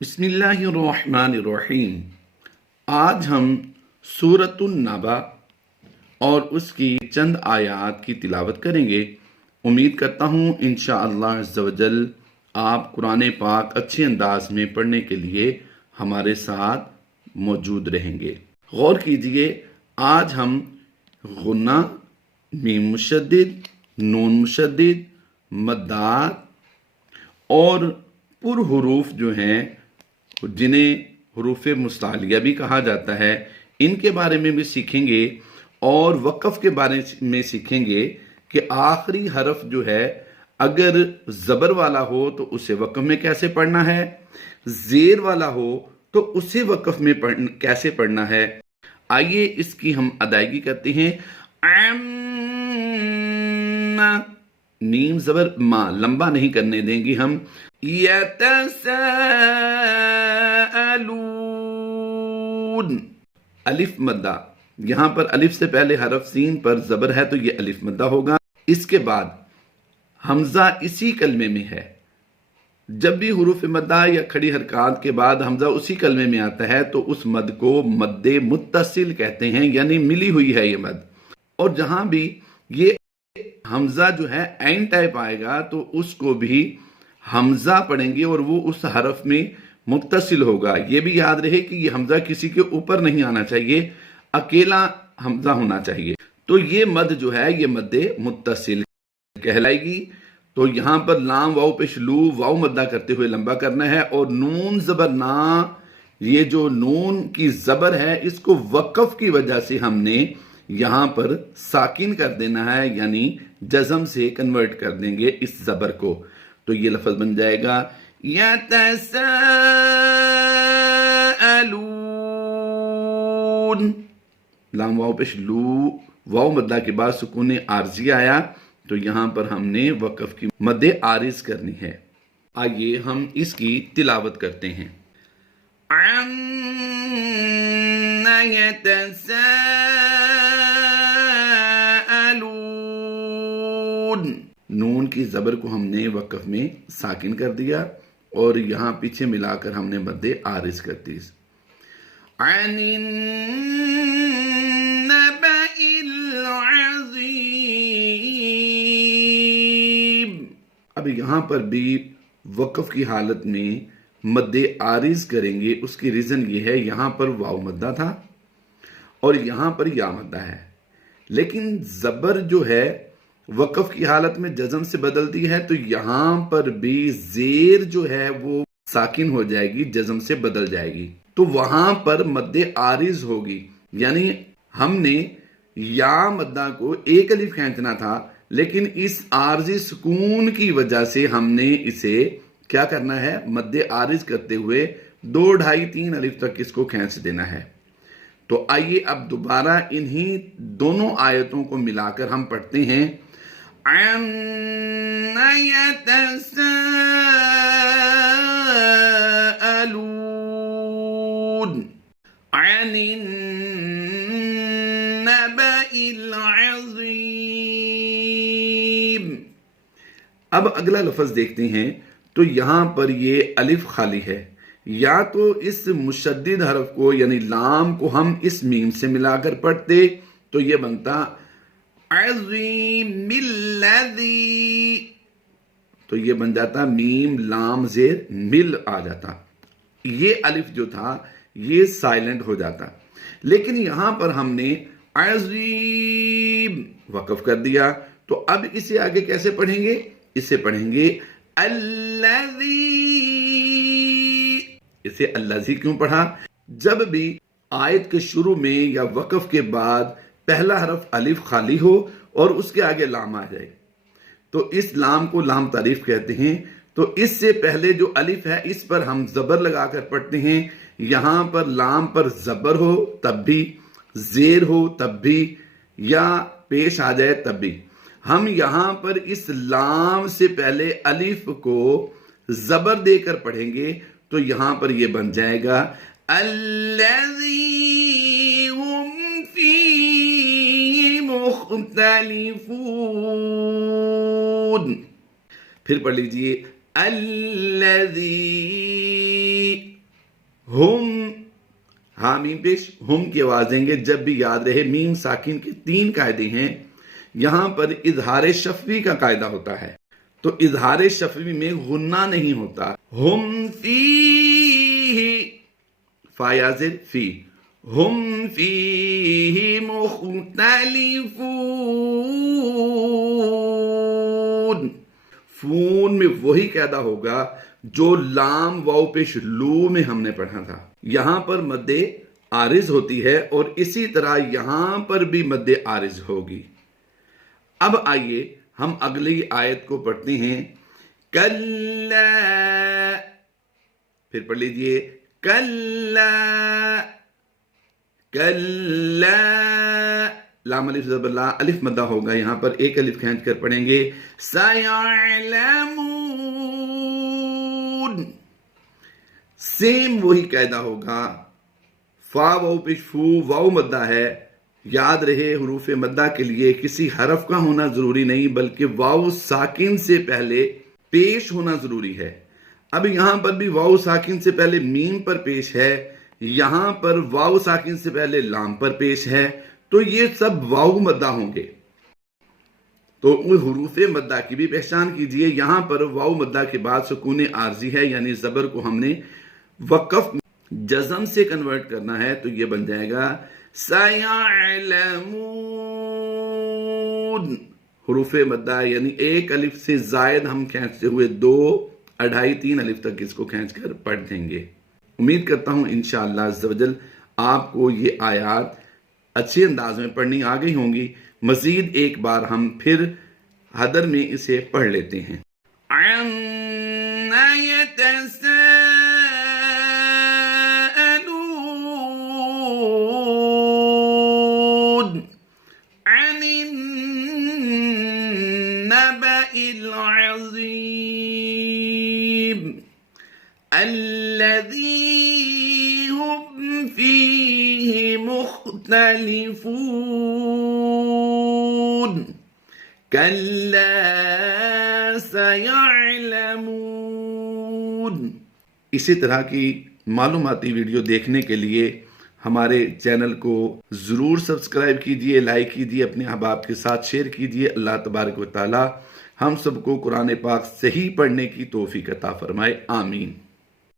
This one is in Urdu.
بسم اللہ الرحمن الرحیم۔ آج ہم سورۃ النبأ اور اس کی چند آیات کی تلاوت کریں گے۔ امید کرتا ہوں انشاءاللہ عز و جل آپ قرآن پاک اچھے انداز میں پڑھنے کے لیے ہمارے ساتھ موجود رہیں گے۔ غور کیجئے، آج ہم غنہ، میم مشدد، نون مشدد، مدات اور پر حروف جو ہیں جنہیں حروف مستعلیہ بھی کہا جاتا ہے، ان کے بارے میں بھی سیکھیں گے، اور وقف کے بارے میں سیکھیں گے کہ آخری حرف جو ہے اگر زبر والا ہو تو اسے وقف میں کیسے پڑھنا ہے، زیر والا ہو تو اسے وقف میں کیسے پڑھنا ہے۔ آئیے اس کی ہم ادائیگی کرتے ہیں۔ نیم زبر ما لمبا نہیں کرنے دیں گے ہم۔ یتساءلون، الف مدہ، یہاں پر الف سے پہلے حرف سین پر زبر ہے تو یہ الف مدہ ہوگا۔ اس کے بعد حمزہ اسی کلمے میں ہے۔ جب بھی حروف مدہ یا کھڑی حرکات کے بعد حمزہ اسی کلمے میں آتا ہے تو اس مد کو مد متصل کہتے ہیں، یعنی ملی ہوئی ہے یہ مد۔ اور جہاں بھی یہ حمزہ جو ہے عین ٹائپ آئے گا تو اس کو بھی حمزہ پڑھیں گے اور وہ اس حرف میں متصل ہوگا۔ یہ بھی یاد رہے کہ یہ حمزہ کسی کے اوپر نہیں آنا چاہیے، اکیلا حمزہ ہونا چاہیے۔ تو یہ مد جو ہے یہ مد متصل کہلائے گی۔ تو یہاں پر لام واو پیش لو، واو مدہ کرتے ہوئے لمبا کرنا ہے، اور نون زبر نا، یہ جو نون کی زبر ہے اس کو وقف کی وجہ سے ہم نے یہاں پر ساکن کر دینا ہے، یعنی جزم سے کنورٹ کر دیں گے اس زبر کو۔ تو یہ لفظ بن جائے گا یتساءلون، لام واو پیش لو، واو مدہ کے بعد سکون عارضی آیا تو یہاں پر ہم نے وقف کی مد عارض کرنی ہے۔ آئیے ہم اس کی تلاوت کرتے ہیں۔ یتساءلون، نون کی زبر کو ہم نے وقف میں ساکن کر دیا اور یہاں پیچھے ملا کر ہم نے مد عارض کر دی۔ عن النبأ العظیم، اب یہاں پر بھی وقف کی حالت میں مد عارض کریں گے۔ اس کی ریزن یہ ہے، یہاں پر واو مدہ تھا اور یہاں پر یا مدہ ہے، لیکن زبر جو ہے وقف کی حالت میں جزم سے بدلتی ہے تو یہاں پر بھی زیر جو ہے وہ ساکن ہو جائے گی، جزم سے بدل جائے گی، تو وہاں پر مد عارض ہوگی۔ یعنی ہم نے یا مدہ کو ایک الف کھینچنا تھا، لیکن اس عارضی سکون کی وجہ سے ہم نے اسے کیا کرنا ہے، مد عارض کرتے ہوئے 2، 2.5، 3 الف تک اس کو کھینچ دینا ہے۔ تو آئیے اب دوبارہ انہی دونوں آیتوں کو ملا کر ہم پڑھتے ہیں۔ عَمَّ يَتَسَاءَلُونَ عَنِ النَّبَإِ الْعَظِيمِ۔ اب اگلا لفظ دیکھتے ہیں تو یہاں پر یہ الف خالی ہے، یا تو اس مشدد حرف کو یعنی لام کو ہم اس میم سے ملا کر پڑھتے تو یہ بنتا عظیم الذی، تو یہ بن جاتا میم لام زیر مل آ جاتا، یہ الف جو تھا یہ سائلنٹ ہو جاتا۔ لیکن یہاں پر ہم نے عظیم وقف کر دیا، تو اب اسے آگے کیسے پڑھیں گے؟ اسے پڑھیں گے الذی۔ اسے الذی کیوں پڑھا؟ جب بھی آیت کے شروع میں یا وقف کے بعد پہلا حرف الف خالی ہو اور اس کے آگے لام آ جائے تو اس لام کو لام تعریف کہتے ہیں۔ تو اس سے پہلے جو الف ہے اس پر ہم زبر لگا کر پڑھتے ہیں، یہاں پر لام پر زبر ہو تب بھی، زیر ہو تب بھی، یا پیش آ جائے تب بھی۔ ہم یہاں پر اس لام سے پہلے الف کو زبر دے کر پڑھیں گے تو یہاں پر یہ بن جائے گا الذی ہم فیہ مختلفون۔ پھر پڑھ لیجئے الذی ہم، ہاں میم پیش، ہم کی آواز دیں گے جب بھی یاد رہے میم ساکن کے 3 قاعدے ہیں. یہاں پر اظہار شفوی کا قاعدہ ہوتا ہے، تو اظہار شفوی میں غنہ نہیں ہوتا. ہم فیہ، فا یا زیر فی، ہم فیہ مختلفون. فون میں وہی قاعدہ ہوگا جو لام واو پیش لو میں ہم نے پڑھا تھا. یہاں پر مد عارض ہوتی ہے اور اسی طرح یہاں پر بھی مد عارض ہوگی. اب آئیے ہم اگلی آیت کو پڑھتے ہیں. کلا، پھر پڑھ لیجئے کلا، کلا، لام الف زبر لا، الف مدہ ہوگا، یہاں پر ایک الف کھینچ کر پڑھیں گے. سیعلمون، سیم وہی قاعدہ ہوگا. فا واو پیش فو، واو مدہ ہے. یاد رہے حروف مدہ کے لیے کسی حرف کا ہونا ضروری نہیں بلکہ واو ساکن سے پہلے پیش ہونا ضروری ہے. اب یہاں پر بھی واو ساکن سے پہلے میم پر پیش ہے، یہاں پر واو ساکن سے پہلے لام پر پیش ہے، تو یہ سب واو مدہ ہوں گے. تو حروف مدہ کی بھی پہچان کیجئے. یہاں پر واو مدہ کے بعد سکون عارضی ہے، یعنی زبر کو ہم نے وقف جزم سے کنورٹ کرنا ہے، تو یہ بن جائے گا سیعلمون. حروف مدہ یعنی ایک الف سے زائد ہم کھینچتے ہوئے 2، 2.5، 3 الف تک اس کو کھینچ کر پڑھ دیں گے. امید کرتا ہوں انشاءاللہ عز و جل آپ کو یہ آیات اچھے انداز میں پڑھنی آ گئی ہوں گی. مزید ایک بار ہم پھر حدر میں اسے پڑھ لیتے ہیں. عَمَّا يَتَسَاءَلُونَ عَنِ النَّبَإِ الْعَظِيمِ الَّذِي هُمْ فِيهِ مُخْتَلِفُونَ كَلَّا سَيَعْلَمُونَ. اسی طرح کی معلوماتی ویڈیو دیکھنے کے لیے ہمارے چینل کو ضرور سبسکرائب کیجئے، لائک کیجئے، اپنے احباب کے ساتھ شیئر کیجئے. اللہ تبارک و تعالی ہم سب کو قرآن پاک صحیح پڑھنے کی توفیق عطا فرمائے. آمین.